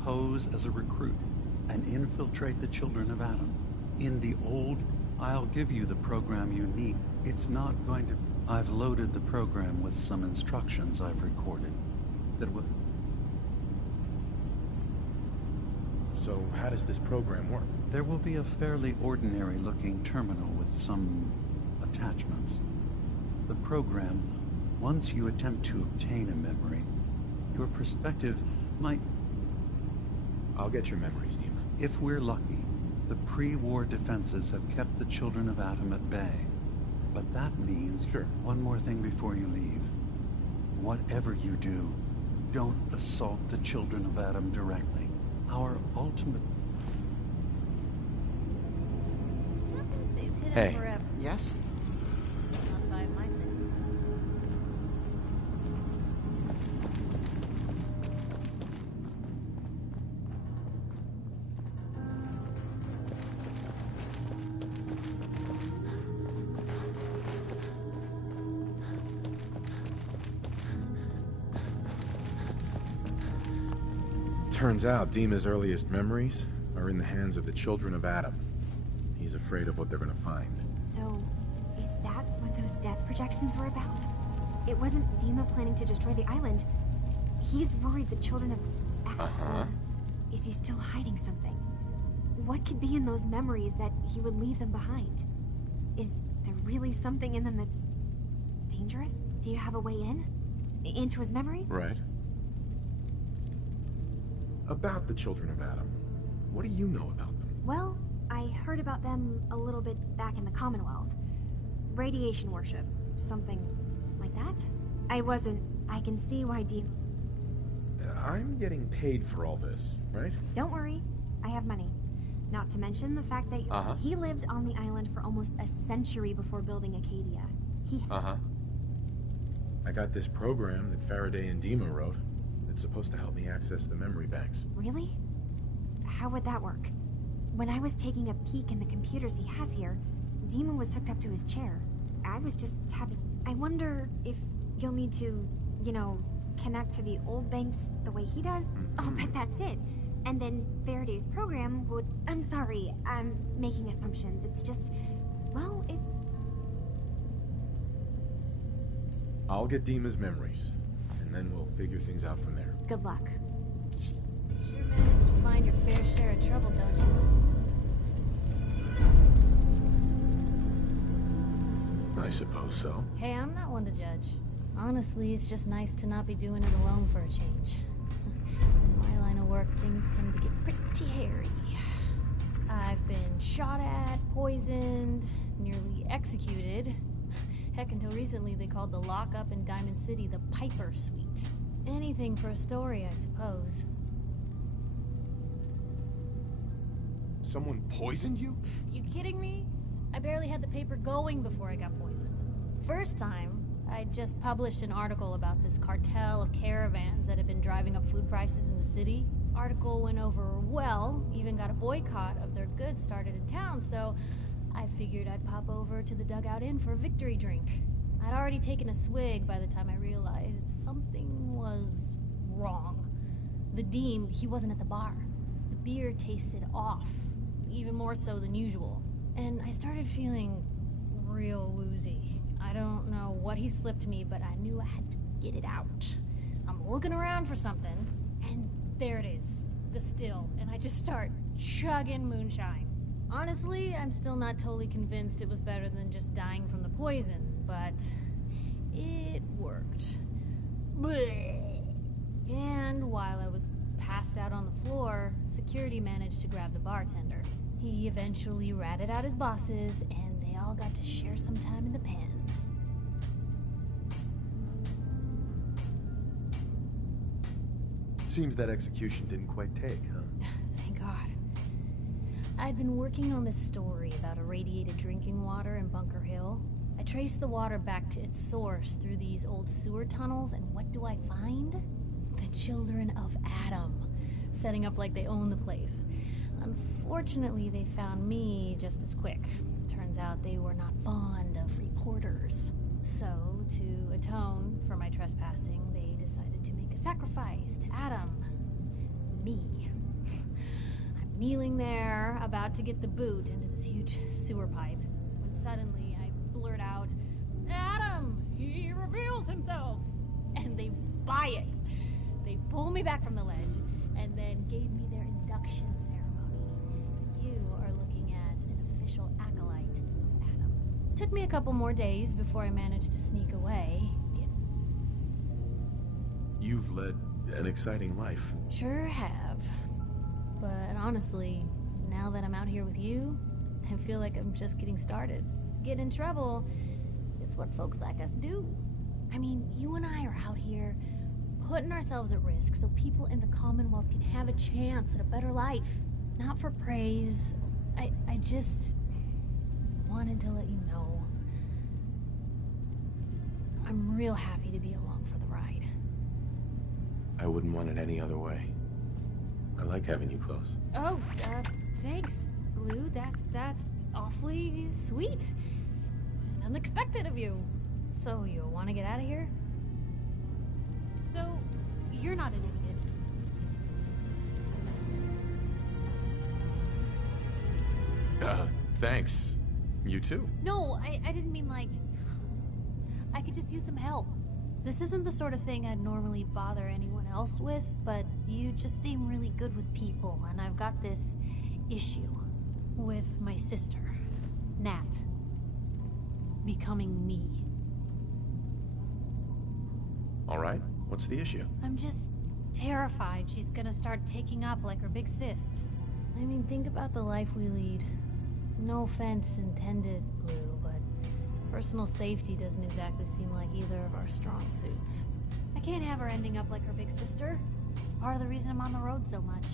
Pose as a recruit and infiltrate the children of Adam. In the old, I'll give you the program you need. It's not going to... I've loaded the program with some instructions I've recorded that will... So how does this program work? There will be a fairly ordinary-looking terminal with some attachments. The program, once you attempt to obtain a memory, your perspective might... I'll get your memories, Dima. If we're lucky, the pre-war defenses have kept the children of Adam at bay. But that means... Sure. One more thing before you leave. Whatever you do, don't assault the children of Adam directly. Our ultimate... Nothing stays hidden Hey. forever. Yes? Not by my side. Turns out Dima's earliest memories are in the hands of the children of Adam. He's afraid of what they're gonna find. So, is that what those death projections were about? It wasn't Dima planning to destroy the island. He's worried the children of... Uh-huh. Is he still hiding something? What could be in those memories that he would leave them behind? Is there really something in them that's... dangerous? Do you have a way in? Into his memories? Right. About the children of Adam. What do you know about them? Well, I heard about them a little bit back in the Commonwealth. Radiation worship. Something like that? I can see why I'm getting paid for all this, right? Don't worry, I have money. Not to mention the fact that he lived on the island for almost a century before building Acadia. I got this program that Faraday and Dima wrote. It's supposed to help me access the memory banks. Really? How would that work? When I was taking a peek in the computers he has here, Dima was hooked up to his chair. I was just tapping. I wonder if you'll need to, you know, connect to the old banks the way he does? I'll bet that's it. And then Faraday's program would... I'm sorry, I'm making assumptions. It's just... well, it... I'll get Dima's memories, and then we'll figure things out from there. Good luck. Sure managed to find your fair share of trouble, don't you? I suppose so. Hey, I'm not one to judge. Honestly, it's just nice to not be doing it alone for a change. In my line of work, things tend to get pretty hairy. I've been shot at, poisoned, nearly executed. Heck, until recently they called the lockup in Diamond City the Piper Suite. Anything for a story, I suppose. Someone poisoned you? You kidding me? I barely had the paper going before I got poisoned. First time, I just published an article about this cartel of caravans that had been driving up food prices in the city. Article went over well, even got a boycott of their goods started in town, so I figured I'd pop over to the Dugout Inn for a victory drink. I'd already taken a swig by the time I realized something was wrong. The Deem, he wasn't at the bar. The beer tasted off, even more so than usual. And I started feeling real woozy. I don't know what he slipped me, but I knew I had to get it out. I'm looking around for something, and there it is, the still, and I just start chugging moonshine. Honestly, I'm still not totally convinced it was better than just dying from the poison, but it worked. Blech. And while I was passed out on the floor, security managed to grab the bartender. He eventually ratted out his bosses, and they all got to share some time in the pen. Seems that execution didn't quite take, huh? Thank God. I'd been working on this story about irradiated drinking water in Bunker Hill. I traced the water back to its source through these old sewer tunnels, and what do I find? The children of Adam, setting up like they own the place. Unfortunately, they found me just as quick. Turns out they were not fond of reporters. So, to atone for my trespassing, they decided to make a sacrifice to Adam. Me. I'm kneeling there, about to get the boot into this huge sewer pipe, when suddenly I blurt out, "Adam! He reveals himself!" And they buy it. They pull me back from the ledge, and then gave me their induction ceremony. You are looking at an official acolyte of Adam. Took me a couple more days before I managed to sneak away. You've led an exciting life. Sure have. But honestly, now that I'm out here with you, I feel like I'm just getting started. Get in trouble, it's what folks like us do. I mean, you and I are out here putting ourselves at risk so people in the Commonwealth can have a chance at a better life. Not for praise. I just wanted to let you know. I'm real happy to be along for the ride. I wouldn't want it any other way. I like having you close. Oh, thanks, Blue. That's awfully sweet. And unexpected of you. So, you want to get out of here? So, you're not an idiot. Thanks. You too. No, I didn't mean like... I could just use some help. This isn't the sort of thing I'd normally bother anyone else with, but you just seem really good with people, and I've got this issue with my sister, Nat, becoming me. All right. What's the issue? I'm just terrified she's gonna start taking up like her big sis. I mean, think about the life we lead. No offense intended, Blue, but personal safety doesn't exactly seem like either of our strong suits. I can't have her ending up like her big sister. It's part of the reason I'm on the road so much.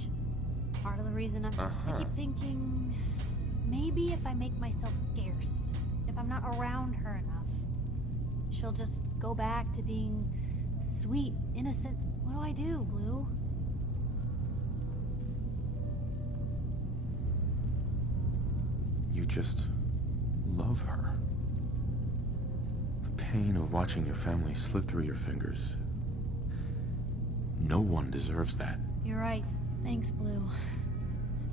Part of the reason I keep thinking, maybe if I make myself scarce, if I'm not around her enough, she'll just go back to being sweet, innocent. What do I do, Blue? You just love her. The pain of watching your family slip through your fingers. No one deserves that. You're right. Thanks, Blue.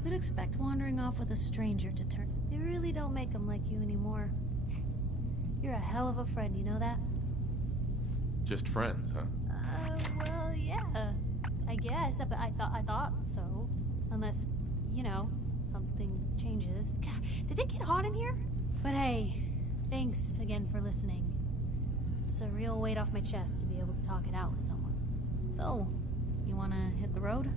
Who'd expect wandering off with a stranger to turn... They really don't make them like you anymore. You're a hell of a friend, you know that? Just friends, huh? Well, yeah. I guess, but I thought so. Unless, you know, something changes. God, did it get hot in here? But hey, thanks again for listening. It's a real weight off my chest to be able to talk it out with someone. So, you wanna hit the road?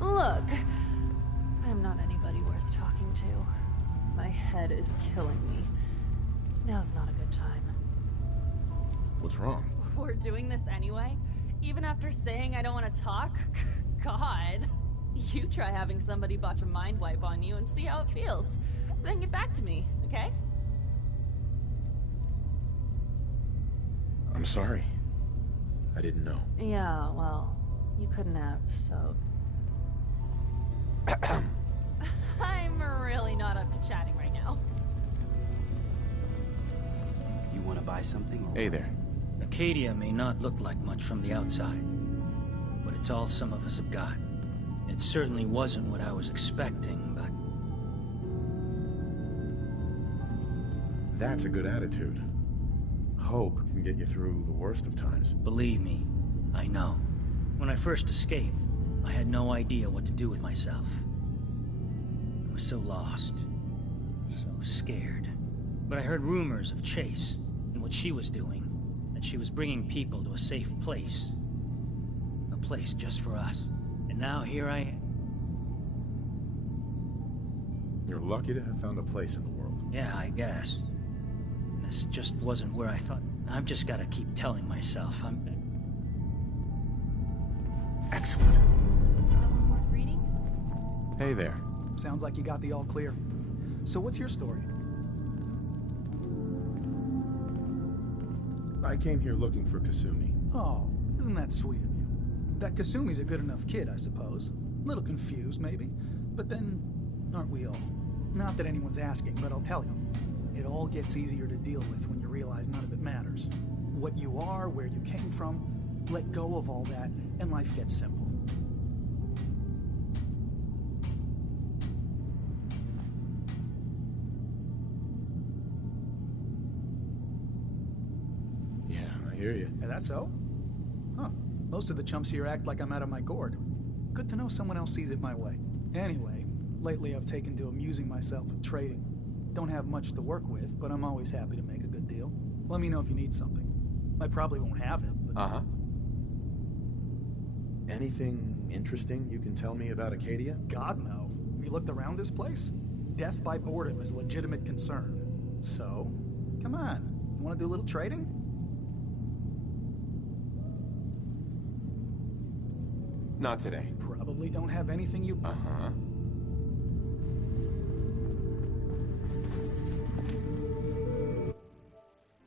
Look, I'm not anybody worth talking to. My head is killing me. Now's not a good time. What's wrong? We're doing this anyway? Even after saying I don't want to talk? God. You try having somebody botch a mind wipe on you and see how it feels. Then get back to me, okay? I'm sorry. I didn't know. Yeah, well, you couldn't have, so... I'm really not up to chatting right now. You want to buy something? Hey there. Acadia may not look like much from the outside, but it's all some of us have got. It certainly wasn't what I was expecting, but... That's a good attitude. Hope can get you through the worst of times. Believe me, I know. When I first escaped, I had no idea what to do with myself. I was so lost, so scared. But I heard rumors of Chase and what she was doing, that she was bringing people to a safe place. A place just for us. And now here I am. You're lucky to have found a place in the world. Yeah, I guess. This just wasn't where I thought. I've just got to keep telling myself I'm... Excellent. Someone worth reading? Hey there. Sounds like you got the all clear. So what's your story? I came here looking for Kasumi. Oh, isn't that sweet of you? That Kasumi's a good enough kid, I suppose. A little confused, maybe. But then, aren't we all? Not that anyone's asking, but I'll tell you. It all gets easier to deal with when you realize none of it matters. What you are, where you came from, let go of all that, and life gets simple. Yeah, I hear you. Is that so? Huh. Most of the chumps here act like I'm out of my gourd. Good to know someone else sees it my way. Anyway, lately I've taken to amusing myself with trading. Don't have much to work with, but I'm always happy to make a good deal. Let me know if you need something. I probably won't have it, but... Uh-huh. Anything interesting you can tell me about Acadia? God, no. Have you looked around this place? Death by boredom is a legitimate concern. So, come on. You want to do a little trading? Not today. Probably don't have anything you... Uh-huh.